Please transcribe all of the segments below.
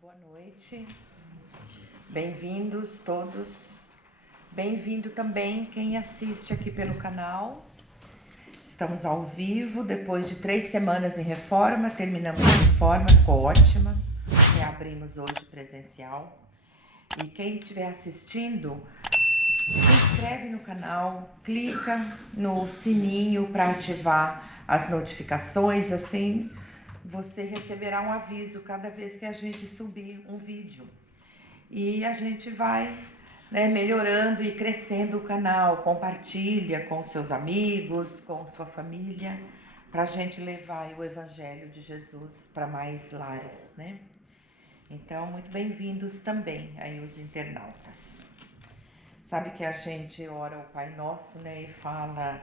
Boa noite, bem-vindos todos, bem-vindo também quem assiste aqui pelo canal. Estamos ao vivo, depois de 3 semanas em reforma, terminamos a reforma, ficou ótima, reabrimos hoje presencial. E quem estiver assistindo, se inscreve no canal, clica no sininho para ativar as notificações, assim você receberá um aviso cada vez que a gente subir um vídeo. E a gente vai, melhorando e crescendo o canal. Compartilha com seus amigos, com sua família, para a gente levar o Evangelho de Jesus para mais lares, né? Então, muito bem-vindos também aí os internautas. Sabe que a gente ora o Pai Nosso, né, e fala,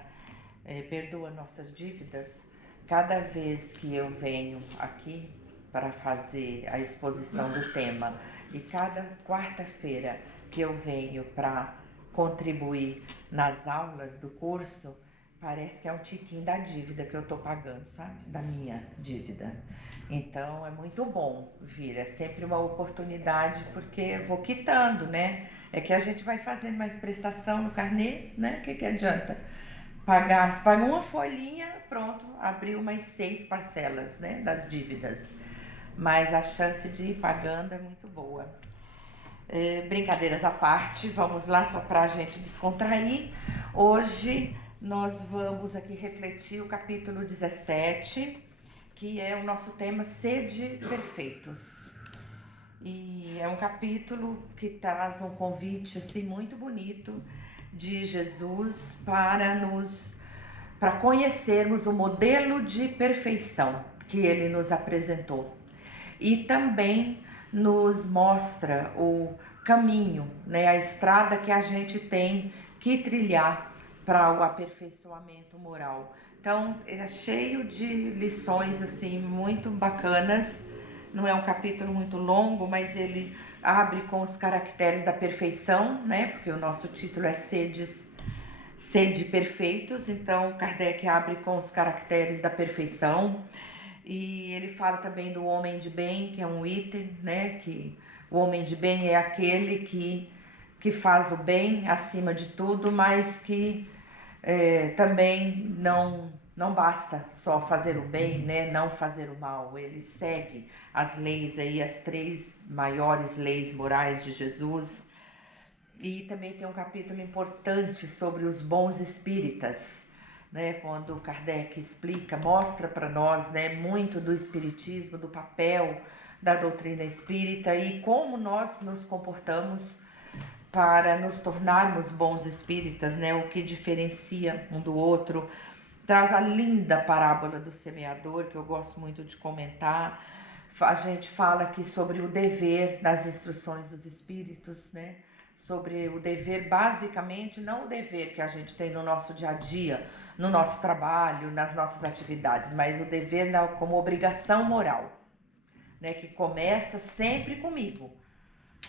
perdoa nossas dívidas. Cada vez que eu venho aqui para fazer a exposição do tema e cada quarta-feira que eu venho para contribuir nas aulas do curso, parece que é um tiquinho da dívida que eu estou pagando, sabe? Da minha dívida. Então é muito bom vir, é sempre uma oportunidade porque eu vou quitando, né? É que a gente vai fazendo mais prestação no carnê, né? O que adianta? Paga uma folhinha, pronto, abriu mais 6 parcelas, né, das dívidas. Mas a chance de ir pagando é muito boa. Brincadeiras à parte, vamos lá só para a gente descontrair. Hoje nós vamos aqui refletir o capítulo 17, que é o nosso tema Sede Perfeitos. E é um capítulo que traz um convite assim muito bonito de Jesus para conhecermos o modelo de perfeição que ele nos apresentou. E também nos mostra o caminho, né, a estrada que a gente tem que trilhar para o aperfeiçoamento moral. Então, é cheio de lições assim muito bacanas. Não é um capítulo muito longo, mas ele abre com os caracteres da perfeição, né? Porque o nosso título é Sede Perfeitos, então Kardec abre com os caracteres da perfeição. E ele fala também do homem de bem, que é um item, né? Que o homem de bem é aquele que faz o bem acima de tudo, mas que também não basta só fazer o bem, né? Não fazer o mal. Ele segue as leis aí, as 3 maiores leis morais de Jesus. E também tem um capítulo importante sobre os bons espíritas, né? Quando Kardec explica, mostra para nós, né, muito do espiritismo, do papel da doutrina espírita e como nós nos comportamos para nos tornarmos bons espíritas, né? O que diferencia um do outro. Traz a linda parábola do semeador, que eu gosto muito de comentar. A gente fala aqui sobre o dever das instruções dos espíritos, né? Sobre o dever, basicamente, não o dever que a gente tem no nosso dia a dia, no nosso trabalho, nas nossas atividades, mas o dever como obrigação moral, né? Que começa sempre comigo.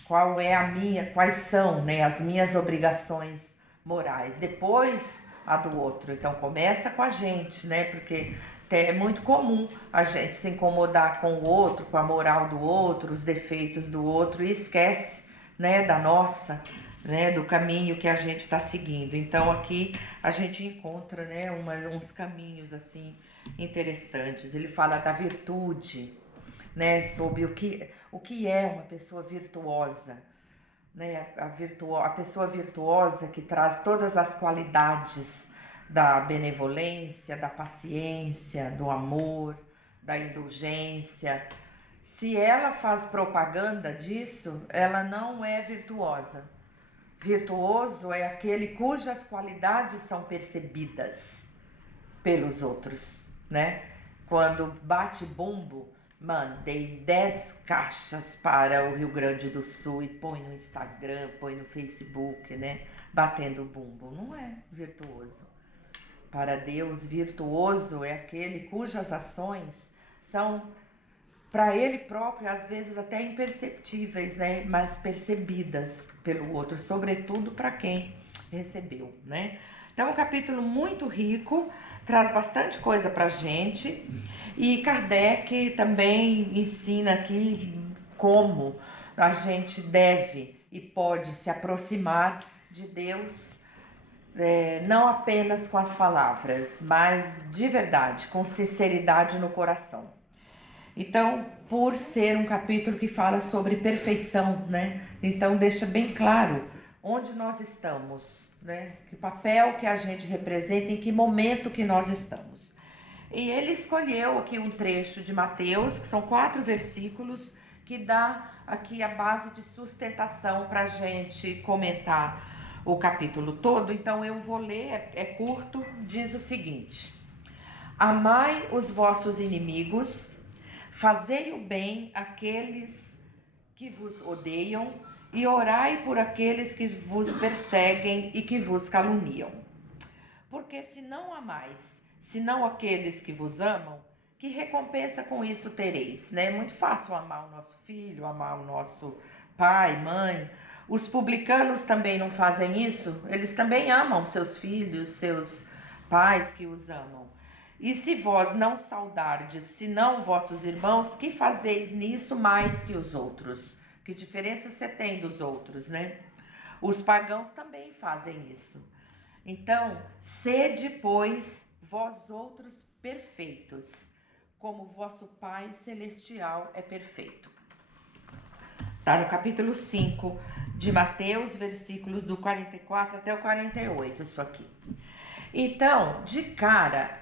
Quais são, né, as minhas obrigações morais, depois a do outro. Então começa com a gente, né, porque é muito comum a gente se incomodar com o outro, com a moral do outro, os defeitos do outro e esquece, né, da nossa, né, do caminho que a gente está seguindo. Então aqui a gente encontra, né, uns caminhos assim interessantes. Ele fala da virtude, né, sobre o que é uma pessoa virtuosa, né, a pessoa virtuosa que traz todas as qualidades da benevolência, da paciência, do amor, da indulgência. Se ela faz propaganda disso, ela não é virtuosa. Virtuoso é aquele cujas qualidades são percebidas pelos outros, né? Quando bate bumbo, mandei 10 caixas para o Rio Grande do Sul e põe no Instagram, põe no Facebook, né? Batendo bumbo. Não é virtuoso. Para Deus, virtuoso é aquele cujas ações são, para ele próprio, às vezes até imperceptíveis, né? Mas percebidas pelo outro, sobretudo para quem recebeu, né? Então é um capítulo muito rico, traz bastante coisa pra gente. E Kardec também ensina aqui como a gente deve e pode se aproximar de Deus, não apenas com as palavras, mas de verdade, com sinceridade no coração. Então, por ser um capítulo que fala sobre perfeição, né? Então deixa bem claro onde nós estamos, né? Que papel que a gente representa, em que momento que nós estamos. E ele escolheu aqui um trecho de Mateus, que são 4 versículos, que dá aqui a base de sustentação para a gente comentar o capítulo todo. Então eu vou ler, é curto, diz o seguinte: amai os vossos inimigos, fazei o bem àqueles que vos odeiam e orai por aqueles que vos perseguem e que vos caluniam. Porque se não amais, senão aqueles que vos amam, que recompensa com isso tereis? É muito fácil amar o nosso filho, amar o nosso pai, mãe. Os publicanos também não fazem isso? Eles também amam seus filhos, seus pais que os amam. E se vós não saudardes, senão vossos irmãos, que fazeis nisso mais que os outros? Que diferença você tem dos outros, né? Os pagãos também fazem isso. Então, sede, pois, vós outros perfeitos, como vosso Pai Celestial é perfeito. Está no capítulo 5 de Mateus, versículos do 44 até o 48, isso aqui. Então, de cara,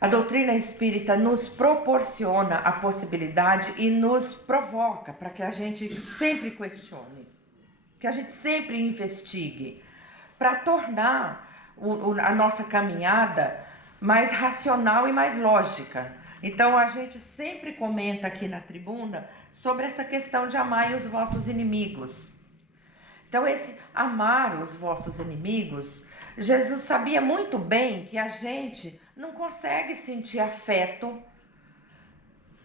a doutrina espírita nos proporciona a possibilidade e nos provoca para que a gente sempre questione, que a gente sempre investigue, para tornar a nossa caminhada mais racional e mais lógica. Então a gente sempre comenta aqui na tribuna sobre essa questão de amar os vossos inimigos. Então esse amar os vossos inimigos, Jesus sabia muito bem que a gente não consegue sentir afeto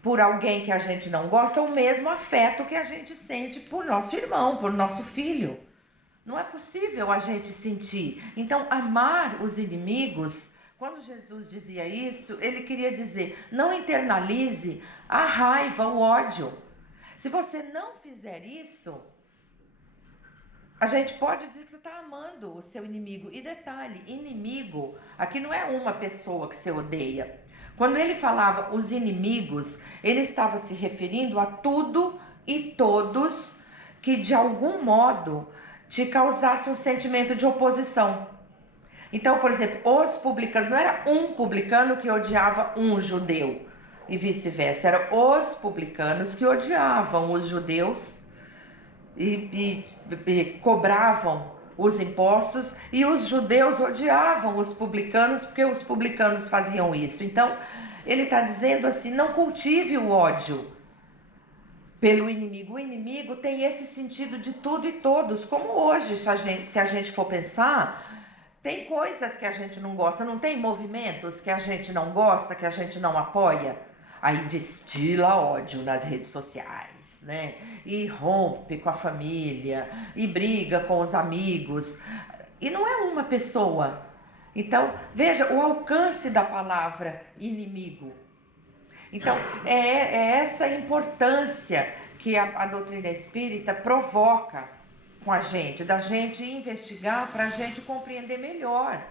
por alguém que a gente não gosta, o mesmo afeto que a gente sente por nosso irmão, por nosso filho. Não é possível a gente sentir. Então, amar os inimigos, quando Jesus dizia isso, ele queria dizer, não internalize a raiva, o ódio. Se você não fizer isso, a gente pode dizer que você está amando o seu inimigo. E detalhe, inimigo, aqui não é uma pessoa que você odeia. Quando ele falava os inimigos, ele estava se referindo a tudo e todos que de algum modo te causasse um sentimento de oposição. Então, por exemplo, os publicanos, não era um publicano que odiava um judeu e vice-versa, eram os publicanos que odiavam os judeus e cobravam os impostos, e os judeus odiavam os publicanos porque os publicanos faziam isso. Então, ele está dizendo assim, não cultive o ódio pelo inimigo. O inimigo tem esse sentido de tudo e todos, como hoje, se a gente for pensar, tem coisas que a gente não gosta, não tem movimentos que a gente não gosta, que a gente não apoia, aí destila ódio nas redes sociais, né? E rompe com a família, e briga com os amigos, e não é uma pessoa. Então, veja o alcance da palavra inimigo. Então, é essa importância que a doutrina espírita provoca com a gente, da gente investigar para a gente compreender melhor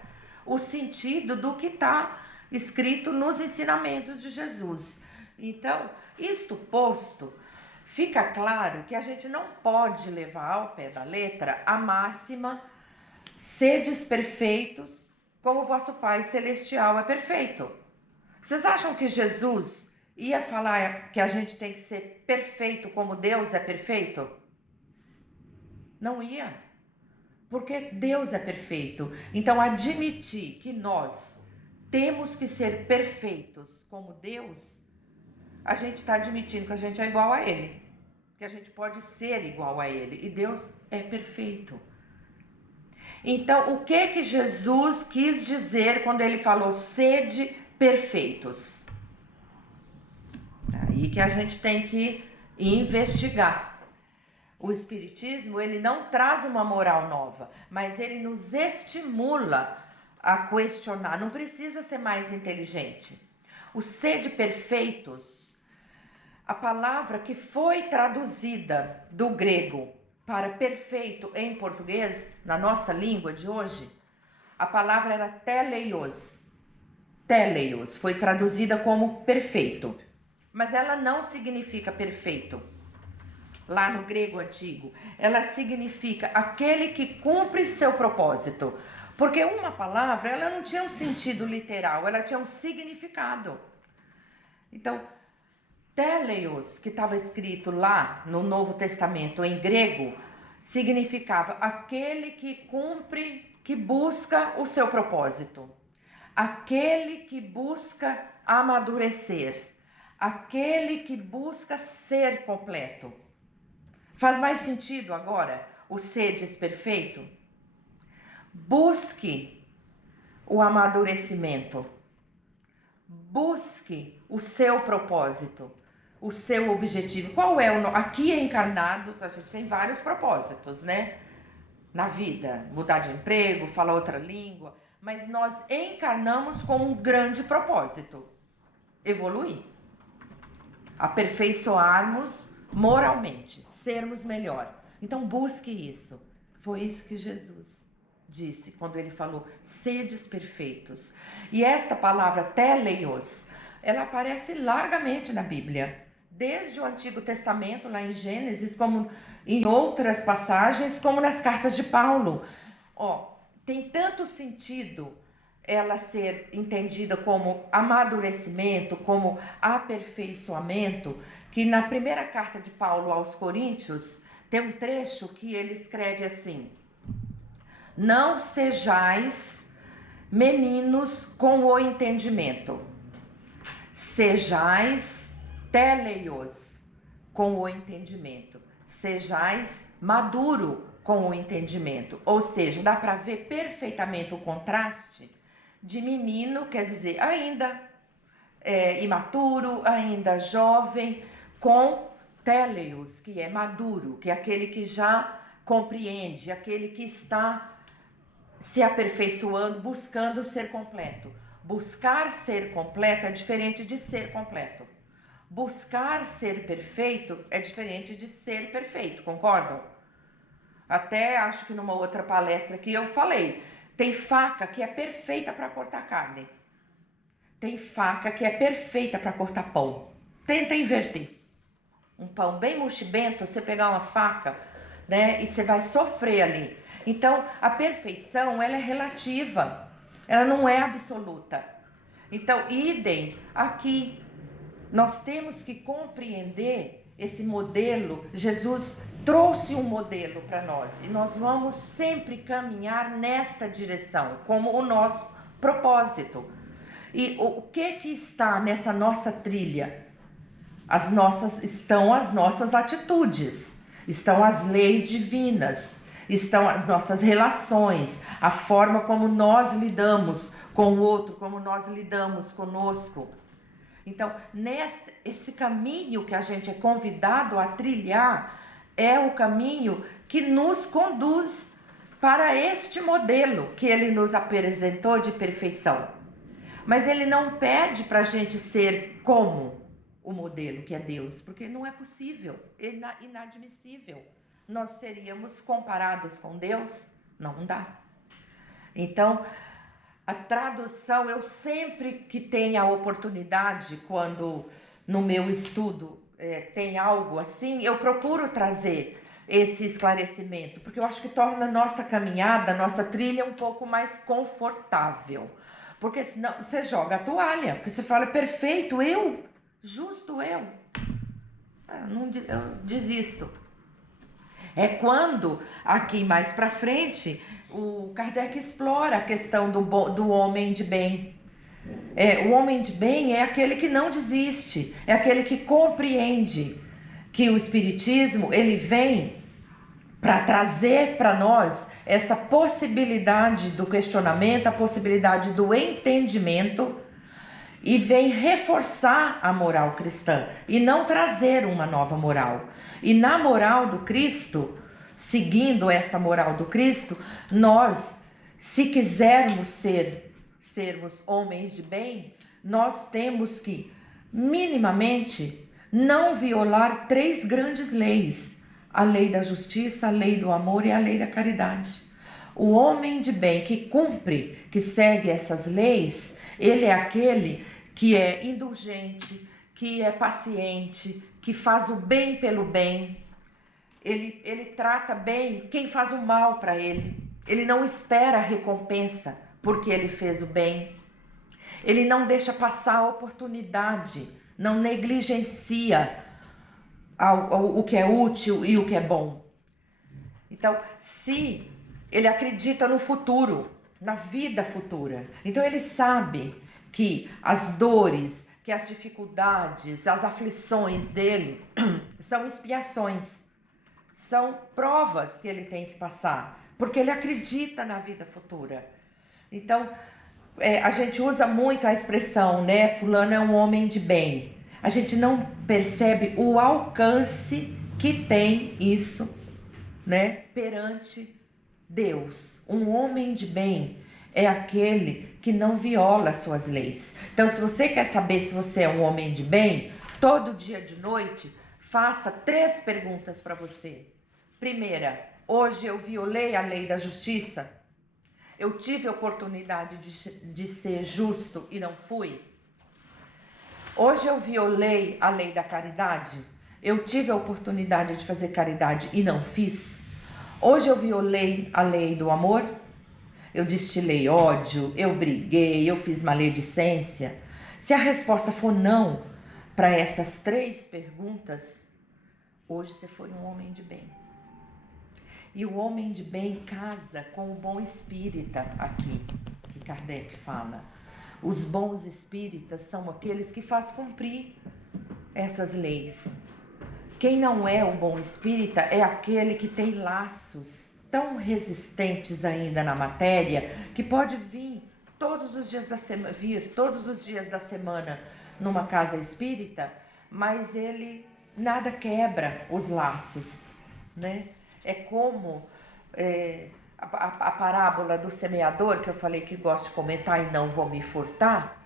o sentido do que está escrito nos ensinamentos de Jesus. Então, isto posto, fica claro que a gente não pode levar ao pé da letra a máxima, sedes perfeitos, como vosso Pai Celestial é perfeito. Vocês acham que Jesus ia falar que a gente tem que ser perfeito como Deus é perfeito? Não ia, porque Deus é perfeito. Então, admitir que nós temos que ser perfeitos como Deus, a gente está admitindo que a gente é igual a Ele, que a gente pode ser igual a Ele, e Deus é perfeito. Então, o que Jesus quis dizer quando Ele falou, sede perfeitos? Aí que a gente tem que investigar. O Espiritismo, ele não traz uma moral nova, mas ele nos estimula a questionar. Não precisa ser mais inteligente. O sede perfeitos a palavra que foi traduzida do grego para perfeito em português, na nossa língua de hoje, a palavra era teleios. Teleios foi traduzida como perfeito, mas ela não significa perfeito. Lá no grego antigo, ela significa aquele que cumpre seu propósito. Porque uma palavra, ela não tinha um sentido literal, ela tinha um significado. Então, teleios, que estava escrito lá no Novo Testamento em grego, significava aquele que cumpre, que busca o seu propósito. Aquele que busca amadurecer. Aquele que busca ser completo. Faz mais sentido agora o sedes perfeito? Busque o amadurecimento. Busque o seu propósito, o seu objetivo. Qual é o... Aqui encarnados, a gente tem vários propósitos, né? Na vida, mudar de emprego, falar outra língua. Mas nós encarnamos com um grande propósito. Evoluir. Aperfeiçoarmos moralmente. Sermos melhor. Então busque isso. Foi isso que Jesus disse quando ele falou sedes perfeitos. E esta palavra teleios, ela aparece largamente na Bíblia. Desde o Antigo Testamento, lá em Gênesis, como em outras passagens, como nas cartas de Paulo. Tem tanto sentido ela ser entendida como amadurecimento, como aperfeiçoamento, que na primeira carta de Paulo aos Coríntios, tem um trecho que ele escreve assim: não sejais meninos com o entendimento, sejais teleios com o entendimento, sejais maduro com o entendimento. Ou seja, dá para ver perfeitamente o contraste de menino, quer dizer, ainda imaturo, ainda jovem, com teleios, que é maduro, que é aquele que já compreende, aquele que está se aperfeiçoando, buscando ser completo. Buscar ser completo é diferente de ser completo. Buscar ser perfeito é diferente de ser perfeito, concordam? Até acho que numa outra palestra que eu falei, tem faca que é perfeita para cortar carne. Tem faca que é perfeita para cortar pão. Tenta inverter. Um pão bem mochibento, você pegar uma faca, né, e você vai sofrer ali. Então, a perfeição, ela é relativa. Ela não é absoluta. Então, idem aqui. Nós temos que compreender esse modelo. Jesus trouxe um modelo para nós. E nós vamos sempre caminhar nesta direção, como o nosso propósito. E o que está nessa nossa trilha? Estão as nossas atitudes, estão as leis divinas, estão as nossas relações, a forma como nós lidamos com o outro, como nós lidamos conosco. Então, esse caminho que a gente é convidado a trilhar é o caminho que nos conduz para este modelo que ele nos apresentou de perfeição. Mas ele não pede para a gente ser como o modelo que é Deus, porque não é possível, é inadmissível. Nós seríamos comparados com Deus? Não dá. Então, a tradução, eu sempre que tenho a oportunidade, quando no meu estudo tem algo assim, eu procuro trazer esse esclarecimento, porque eu acho que torna a nossa caminhada, a nossa trilha um pouco mais confortável. Porque senão você joga a toalha, porque você fala, perfeito, justo eu desisto. É quando, aqui mais para frente, o Kardec explora a questão do homem de bem. O homem de bem é aquele que não desiste, é aquele que compreende que o Espiritismo, ele vem para trazer para nós essa possibilidade do questionamento, a possibilidade do entendimento, e vem reforçar a moral cristã e não trazer uma nova moral. E na moral do Cristo, seguindo essa moral do Cristo, nós, se quisermos sermos homens de bem, nós temos que minimamente não violar 3 grandes leis: a lei da justiça, a lei do amor e a lei da caridade. O homem de bem que cumpre, que segue essas leis, ele é aquele que é indulgente, que é paciente, que faz o bem pelo bem. Ele trata bem quem faz o mal para ele. Ele não espera a recompensa porque ele fez o bem. Ele não deixa passar a oportunidade, não negligencia o que é útil e o que é bom. Então, se ele acredita no futuro, na vida futura, então ele sabe que as dores, que as dificuldades, as aflições dele são expiações, são provas que ele tem que passar, porque ele acredita na vida futura. Então, a gente usa muito a expressão, né? Fulano é um homem de bem. A gente não percebe o alcance que tem isso, né? Perante Deus. Um homem de bem é aquele que não viola suas leis. Então, se você quer saber se você é um homem de bem, todo dia de noite, faça 3 perguntas para você. Primeira, hoje eu violei a lei da justiça? Eu tive a oportunidade de ser justo e não fui? Hoje eu violei a lei da caridade? Eu tive a oportunidade de fazer caridade e não fiz? Hoje eu violei a lei do amor? Eu destilei ódio, eu briguei, eu fiz maledicência? Se a resposta for não para essas 3 perguntas, hoje você foi um homem de bem. E o homem de bem casa com o bom espírita aqui, que Kardec fala. Os bons espíritas são aqueles que fazem cumprir essas leis. Quem não é o bom espírita é aquele que tem laços tão resistentes ainda na matéria, que pode vir todos os dias da semana numa casa espírita, mas ele nada quebra os laços, né? É como a parábola do semeador, que eu falei que gosto de comentar e não vou me furtar.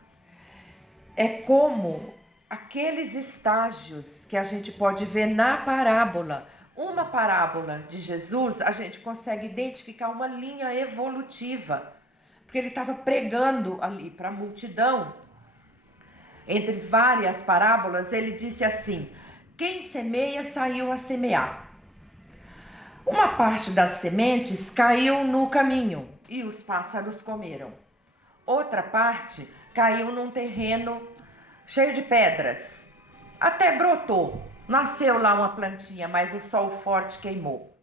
É como aqueles estágios que a gente pode ver na parábola. Uma parábola de Jesus, a gente consegue identificar uma linha evolutiva, porque ele estava pregando ali para a multidão. Entre várias parábolas, ele disse assim: quem semeia saiu a semear. Uma parte das sementes caiu no caminho e os pássaros comeram. Outra parte caiu num terreno cheio de pedras. Até brotou, nasceu lá uma plantinha, mas o sol forte queimou.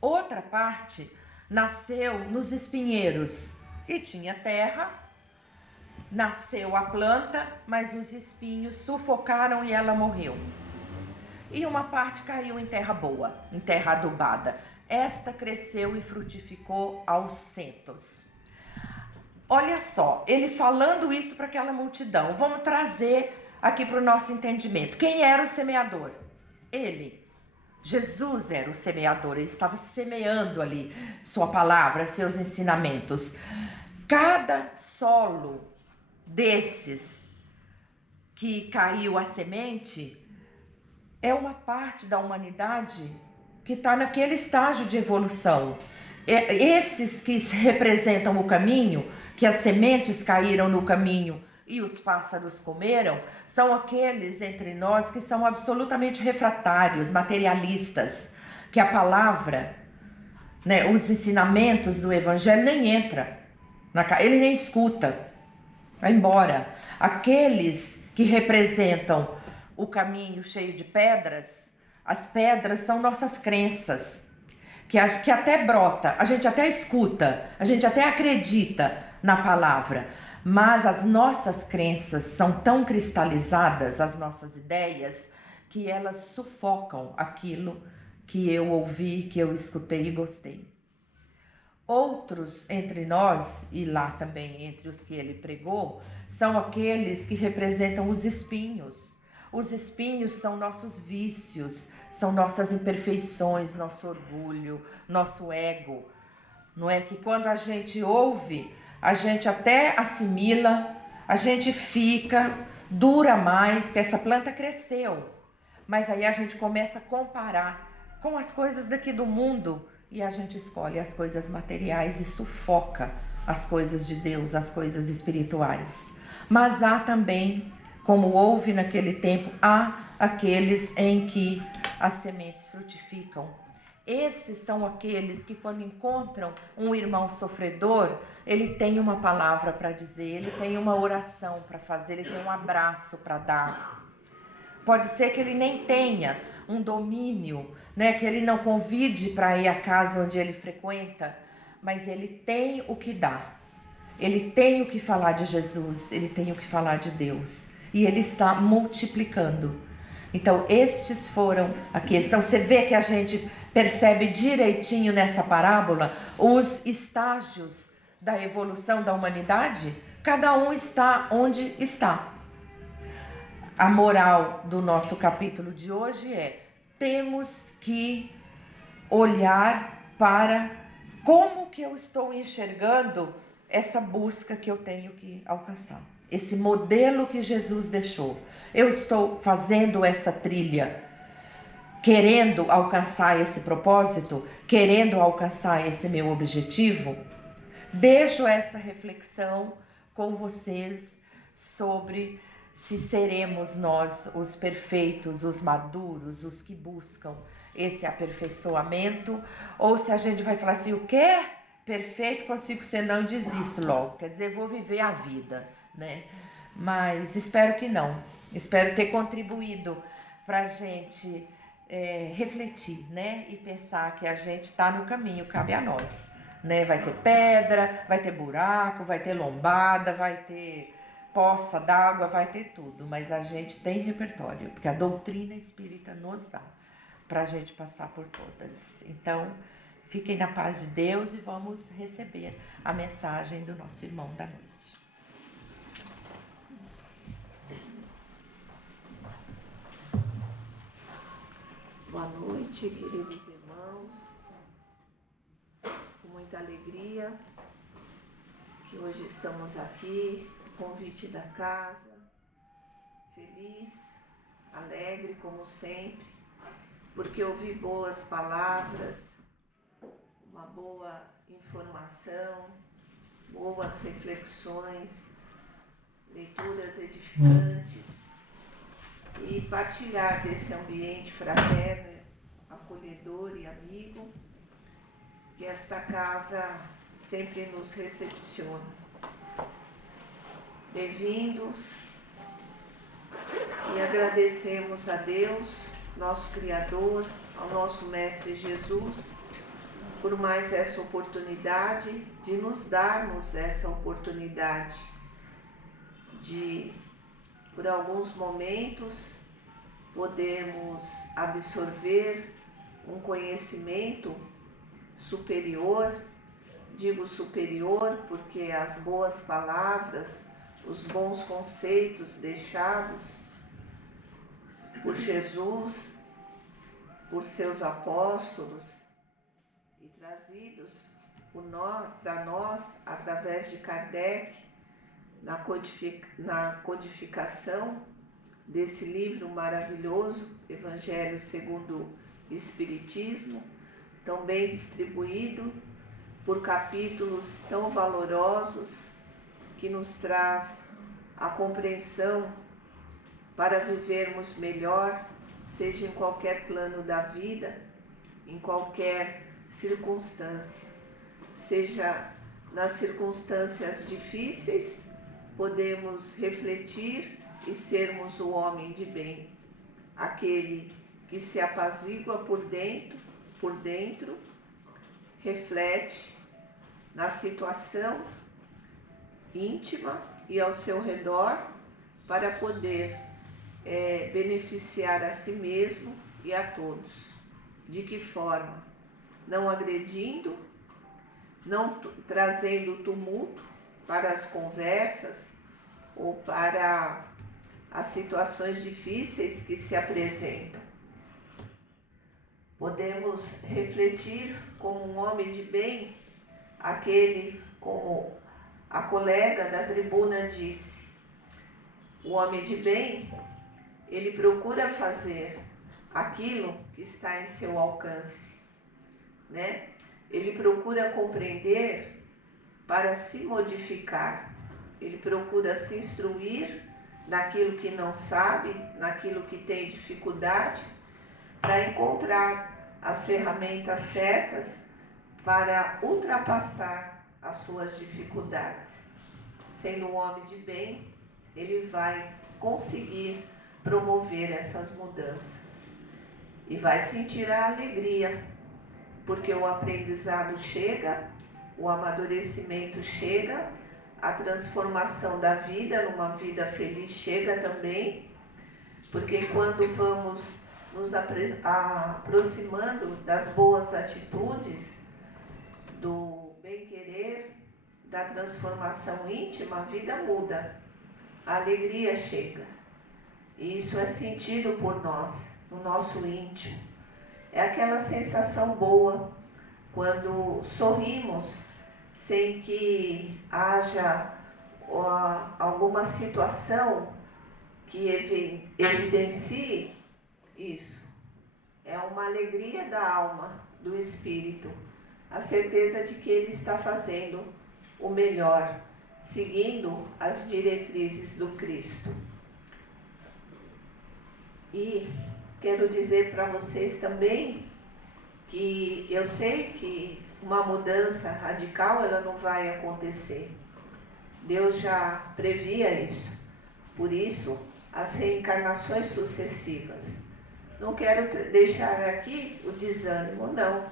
Outra parte nasceu nos espinheiros e tinha terra. Nasceu a planta, mas os espinhos sufocaram e ela morreu. E uma parte caiu em terra boa, em terra adubada. Esta cresceu e frutificou aos centos. Olha só, ele falando isso para aquela multidão. Vamos trazer aqui para o nosso entendimento. Quem era o semeador? Ele. Jesus era o semeador, ele estava semeando ali sua palavra, seus ensinamentos. Cada solo desses que caiu a semente é uma parte da humanidade que está naquele estágio de evolução. Esses que representam o caminho, que as sementes caíram no caminho e os pássaros comeram, são aqueles entre nós que são absolutamente refratários, materialistas, que a palavra, né, os ensinamentos do evangelho nem entra, ele nem escuta, vai embora. Aqueles que representam o caminho cheio de pedras, as pedras são nossas crenças, que até brota, a gente até escuta, a gente até acredita na palavra, mas as nossas crenças são tão cristalizadas, as nossas ideias, que elas sufocam aquilo que eu ouvi, que eu escutei e gostei. Outros entre nós, e lá também entre os que ele pregou, são aqueles que representam os espinhos. Os espinhos são nossos vícios, são nossas imperfeições, nosso orgulho, nosso ego. Não é que quando a gente ouve, a gente até assimila, a gente fica, dura mais, porque essa planta cresceu. Mas aí a gente começa a comparar com as coisas daqui do mundo e a gente escolhe as coisas materiais e sufoca as coisas de Deus, as coisas espirituais. Mas há também, como houve naquele tempo, há aqueles em que as sementes frutificam. Esses são aqueles que, quando encontram um irmão sofredor, ele tem uma palavra para dizer, ele tem uma oração para fazer, ele tem um abraço para dar. Pode ser que ele nem tenha um domínio, né, que ele não convide para ir à casa onde ele frequenta, mas ele tem o que dar. Ele tem o que falar de Jesus, ele tem o que falar de Deus. E ele está multiplicando. Então, estes foram aqueles. Então, você vê que a gente percebe direitinho nessa parábola os estágios da evolução da humanidade. Cada um está onde está. A moral do nosso capítulo de hoje é: temos que olhar para como que eu estou enxergando essa busca que eu tenho que alcançar. Esse modelo que Jesus deixou. Eu estou fazendo essa trilha, querendo alcançar esse propósito, querendo alcançar esse meu objetivo. Deixo essa reflexão com vocês sobre se seremos nós os perfeitos, os maduros, os que buscam esse aperfeiçoamento, ou se a gente vai falar assim: o quê? Perfeito, consigo ser, não, desisto logo. Quer dizer, vou viver a vida, né? Mas espero que não. Espero ter contribuído para a gente refletir, né? E pensar que a gente está no caminho, cabe a nós, né? Vai ter pedra, vai ter buraco, vai ter lombada, vai ter poça d'água, vai ter tudo. Mas a gente tem repertório, porque a doutrina espírita nos dá para a gente passar por todas. Então, fiquem na paz de Deus e vamos receber a mensagem do nosso irmão da noite. Boa noite, queridos irmãos. Com muita alegria que hoje estamos aqui, convite da casa, feliz, alegre como sempre, porque ouvi boas palavras, uma boa informação, boas reflexões, leituras edificantes e partilhar desse ambiente fraterno, acolhedor e amigo que esta casa sempre nos recepciona. Bem-vindos e agradecemos a Deus, nosso Criador, ao nosso Mestre Jesus, por mais essa oportunidade, de nos darmos essa oportunidade de, por alguns momentos, podermos absorver um conhecimento superior. Digo superior porque as boas palavras, os bons conceitos deixados por Jesus, por seus apóstolos e trazidos para nós através de Kardec, na codificação desse livro maravilhoso, Evangelho segundo o Espiritismo, tão bem distribuído por capítulos tão valorosos, que nos traz a compreensão para vivermos melhor, seja em qualquer plano da vida, em qualquer circunstância, seja nas circunstâncias difíceis, podemos refletir e sermos o homem de bem, aquele que se apazigua por dentro, reflete na situação íntima e ao seu redor para poder beneficiar a si mesmo e a todos. De que forma? Não agredindo, não trazendo tumulto para as conversas ou para as situações difíceis que se apresentam. Podemos refletir como um homem de bem, aquele, como a colega da tribuna disse, o homem de bem, ele procura fazer aquilo que está em seu alcance, né? Ele procura compreender para se modificar. Ele procura se instruir naquilo que não sabe, naquilo que tem dificuldade, para encontrar as ferramentas certas para ultrapassar as suas dificuldades. Sendo um homem de bem, ele vai conseguir promover essas mudanças e vai sentir a alegria, porque o aprendizado chega, o amadurecimento chega, a transformação da vida numa vida feliz chega também, porque quando vamos nos aproximando das boas atitudes, do bem-querer, da transformação íntima, a vida muda, a alegria chega. E isso é sentido por nós, no nosso íntimo. É aquela sensação boa quando sorrimos sem que haja alguma situação que evidencie isso. É uma alegria da alma, do espírito, a certeza de que ele está fazendo o melhor, seguindo as diretrizes do Cristo. E quero dizer para vocês também que eu sei que uma mudança radical ela não vai acontecer. Deus já previa isso. Por isso, as reencarnações sucessivas. Não quero deixar aqui o desânimo, não.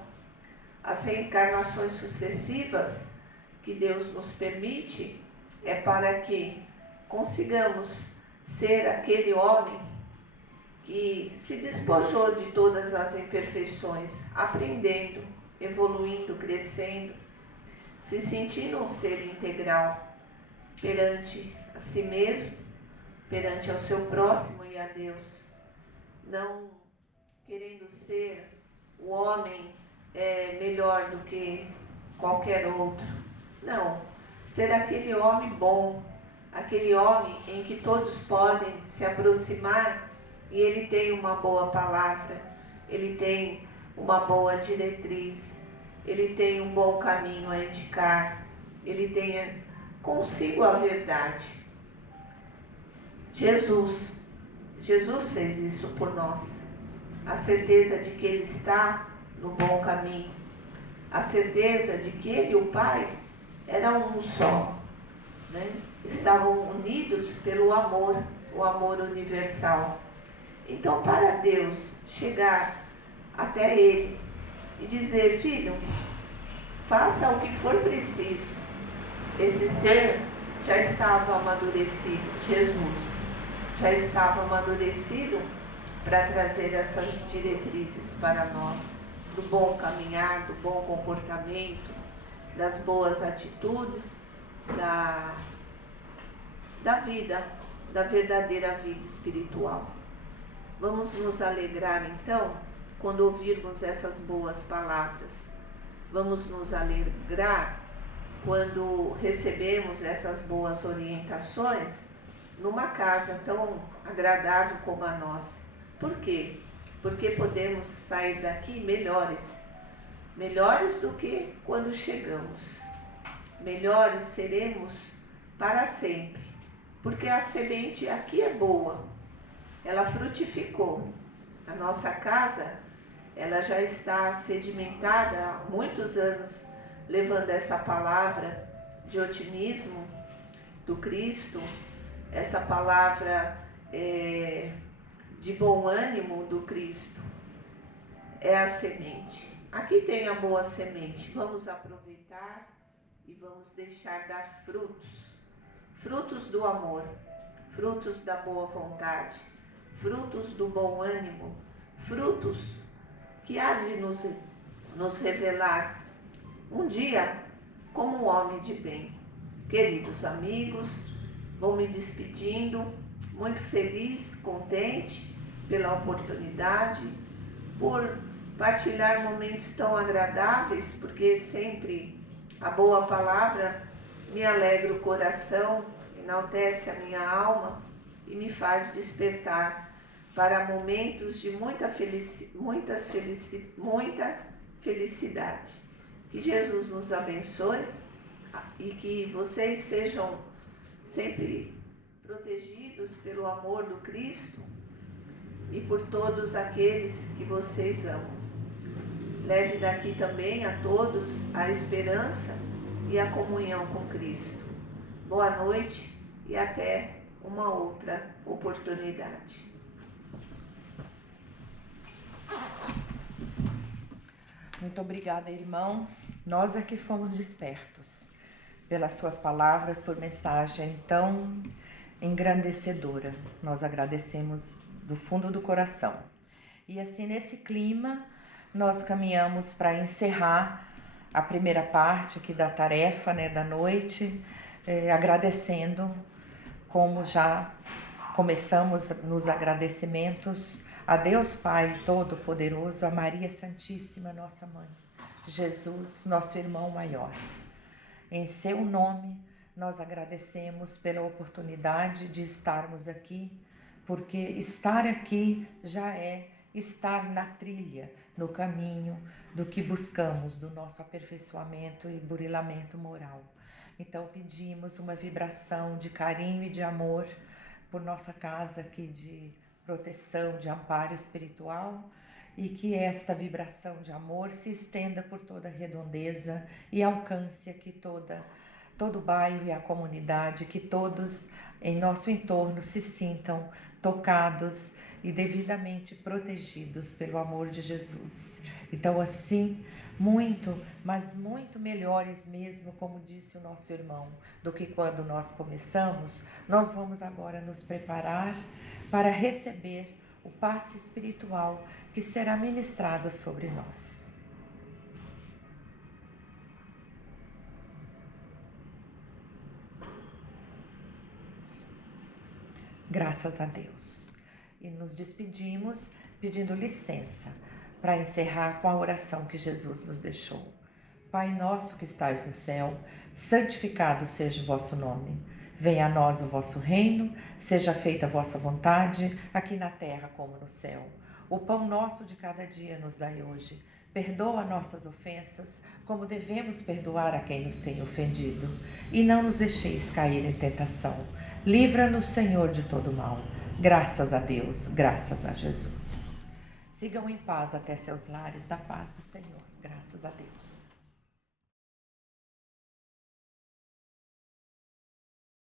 As reencarnações sucessivas que Deus nos permite é para que consigamos ser aquele homem que se despojou de todas as imperfeições, aprendendo, evoluindo, crescendo, se sentindo um ser integral perante a si mesmo, perante ao seu próximo e a Deus, não querendo ser o homem melhor do que qualquer outro, não, ser aquele homem bom, aquele homem em que todos podem se aproximar e ele tem uma boa palavra, ele tem uma boa diretriz, ele tem um bom caminho a indicar, ele tem consigo a verdade. Jesus fez isso por nós, a certeza de que ele está no bom caminho, a certeza de que ele e o Pai eram um só, né? Estavam unidos pelo amor, o amor universal. Então, para Deus chegar até ele e dizer: filho, faça o que for preciso, esse ser já estava amadurecido, Jesus já estava amadurecido para trazer essas diretrizes para nós, do bom caminhar, do bom comportamento, das boas atitudes, da vida, da verdadeira vida espiritual. Vamos nos alegrar então quando ouvirmos essas boas palavras. Vamos nos alegrar quando recebemos essas boas orientações numa casa tão agradável como a nossa. Por quê? Porque podemos sair daqui melhores do que quando chegamos. Melhores seremos para sempre, porque a semente aqui é boa, ela frutificou. A nossa casa, ela já está sedimentada há muitos anos, levando essa palavra de otimismo do Cristo, essa palavra de bom ânimo do Cristo. É a semente. Aqui tem a boa semente. Vamos aproveitar e vamos deixar dar frutos. Frutos do amor, frutos da boa vontade, frutos do bom ânimo, frutos que há de nos revelar um dia como um homem de bem. Queridos amigos, vou me despedindo, muito feliz, contente pela oportunidade, por partilhar momentos tão agradáveis, porque sempre a boa palavra me alegra o coração, enaltece a minha alma e me faz despertar para momentos de muita felicidade. Que Jesus nos abençoe e que vocês sejam sempre protegidos pelo amor do Cristo e por todos aqueles que vocês amam. Leve daqui também a todos a esperança e a comunhão com Cristo. Boa noite e até uma outra oportunidade. Muito obrigada, irmão. Nós é que fomos despertos pelas suas palavras, por mensagem tão engrandecedora. Nós agradecemos do fundo do coração. E assim, nesse clima, nós caminhamos para encerrar a primeira parte aqui da tarefa, né, da noite, agradecendo, como já começamos nos agradecimentos, a Deus Pai Todo-Poderoso, a Maria Santíssima, nossa Mãe, Jesus, nosso irmão maior. Em seu nome, nós agradecemos pela oportunidade de estarmos aqui, porque estar aqui já é estar na trilha, no caminho do que buscamos, do nosso aperfeiçoamento e burilamento moral. Então pedimos uma vibração de carinho e de amor por nossa casa aqui de proteção, de amparo espiritual, e que esta vibração de amor se estenda por toda a redondeza e alcance aqui todo o bairro e a comunidade, que todos em nosso entorno se sintam tocados e devidamente protegidos pelo amor de Jesus. Então assim, muito, mas muito melhores mesmo, como disse o nosso irmão, do que quando nós começamos, nós vamos agora nos preparar para receber o passe espiritual que será ministrado sobre nós. Graças a Deus. E nos despedimos pedindo licença para encerrar com a oração que Jesus nos deixou. Pai nosso que estais no céu, santificado seja o vosso nome. Venha a nós o vosso reino, seja feita a vossa vontade, aqui na terra como no céu. O pão nosso de cada dia nos dai hoje. Perdoa nossas ofensas, como devemos perdoar a quem nos tem ofendido. E não nos deixeis cair em tentação. Livra-nos, Senhor, de todo mal. Graças a Deus, graças a Jesus. Sigam em paz até seus lares, da paz do Senhor. Graças a Deus.